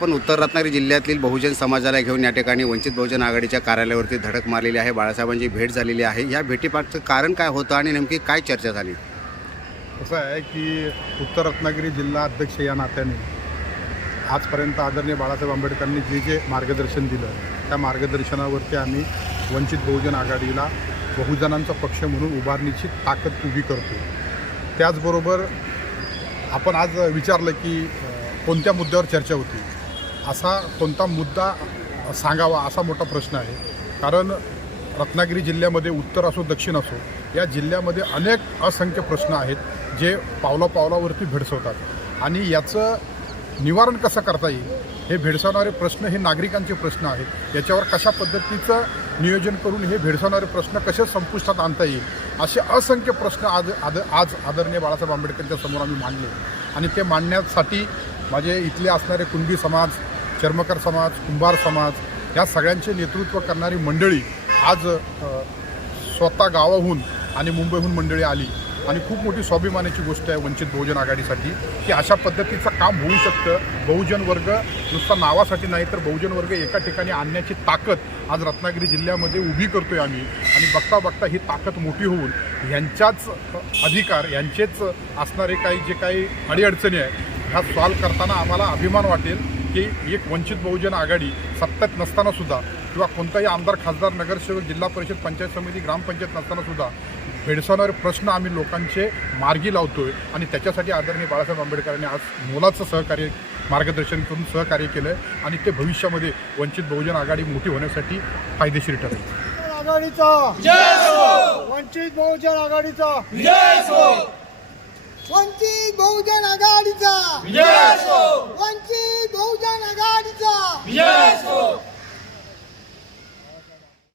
आपण उत्तर रत्नागिरी जिल्ह्यातील बहुजन समाजाला घेऊन या ठिकाणी वंचित बहुजन आघाडीच्या कार्यालयावरती धडक मारलेली आहे. बाळासाहेबांची भेट झालेली आहे. या भेटीपाठचं कारण काय होतं आणि नेमकी काय चर्चा झाली? असं आहे की उत्तर रत्नागिरी जिल्हा अध्यक्ष या नात्याने आजपर्यंत आदरणीय बाळासाहेब आंबेडकरांनी जे जे मार्गदर्शन दिलं त्या मार्गदर्शनावरती आम्ही वंचित बहुजन आघाडीला बहुजनांचा पक्ष म्हणून उभारणीची ताकद उभी करतो. त्याचबरोबर आपण आज विचारलं की कोणत्या मुद्द्यावर चर्चा होती? असा कोणता मुद्दा सांगावा असा मोठा प्रश्न आहे. कारण रत्नागिरी जिल्ह्यामध्ये उत्तर असो दक्षिण असो या जिल्ह्यामध्ये अनेक असंख्य प्रश्न आहेत जे पावला पावलावरती भेडसवतात. आणि याचं निवारण कसं करता येईल? हे भेडसावणारे प्रश्न हे नागरिकांचे प्रश्न आहेत. याच्यावर कशा पद्धतीचं नियोजन करून हे भेडसावणारे प्रश्न कसे संपुष्टात आणता येईल? असे असंख्य प्रश्न आज आद आज आदरणीय बाळासाहेब आंबेडकरांच्या समोर आम्ही मांडले. आणि ते मांडण्यासाठी माझे इथले असणारे कुणबी समाज चर्मकर समाज कुंभार समाज या सगळ्यांचे नेतृत्व करणारी मंडळी आज स्वतः गावाहून आणि मुंबईहून मंडळी आली. आणि खूप मोठी स्वाभिमानाची गोष्ट आहे वंचित बहुजन आघाडीसाठी की अशा पद्धतीचं काम होऊ शकतं. बहुजन वर्ग नुसता नावासाठी नाही तर बहुजन वर्ग एका ठिकाणी आणण्याची ताकद आज रत्नागिरी जिल्ह्यामध्ये उभी करतोय आम्ही. आणि बघता बघता ही ताकद मोठी होऊन यांच्याच अधिकार यांचेच असणारे काही जे काही अडीअडचणी आहे ह्या सॉल्व करताना आम्हाला अभिमान वाटेल. की एक वंचित बहुजन आघाडी सत्तेत नसताना सुद्धा किंवा कोणताही आमदार खासदार नगरसेवक जिल्हा परिषद पंचायत समिती ग्रामपंचायत नसताना सुद्धा भेडसावणारे प्रश्न आम्ही लोकांचे मार्गी लावतोय आणि त्याच्यासाठी आदरणीय बाळासाहेब आंबेडकरांनी आज मोलाचं सहकार्य मार्गदर्शन करून सहकार्य केलं आहे आणि ते भविष्यामध्ये वंचित बहुजन आघाडी मोठी होण्यासाठी फायदेशीर ठरेल. आघाडीचा. वंचित बहुजन आघाडीचा. वंचित बहुजन आघाडीचा. वंचित बहुजन आघाडीचा